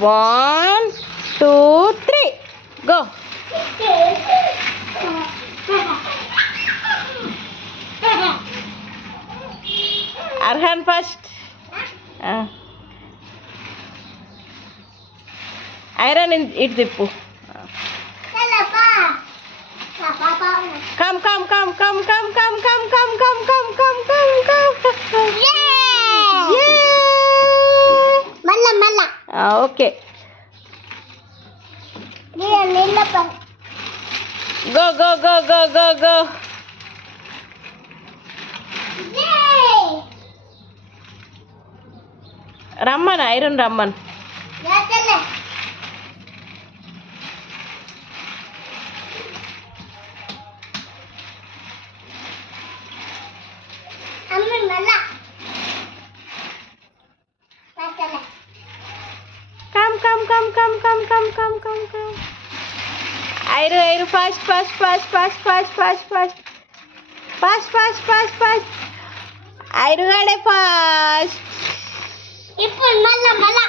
1 2 3 go. Arhan first. Iron in it dippu. Come. Yeah. Okay. Go. Ramman, Iron Ramman. Come. Iron, fast. Iron gade fast. ఇప్పుడు మళ్ళా